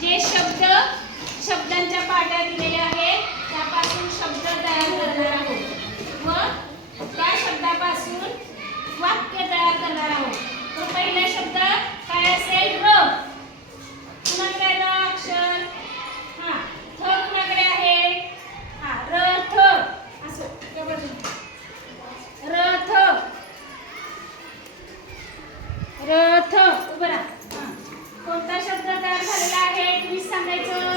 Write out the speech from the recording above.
जे शब्दांच्या पाट्या दिलेल्या आहेत त्यापासून शब्द तयार करणार आहोत व त्या शब्दापासून वाक्य तयार करणार आहोत. तर पहिला शब्द काय असेल? र. कुणाकडे आहे र अक्षर? हा. थ कुणाकडे आहे? हा. रथ. असो त्या बाजूला. रथ. रथ. उभं राहा. कोणता शब्द तयार झालेला आहे तुम्ही सांगायचं?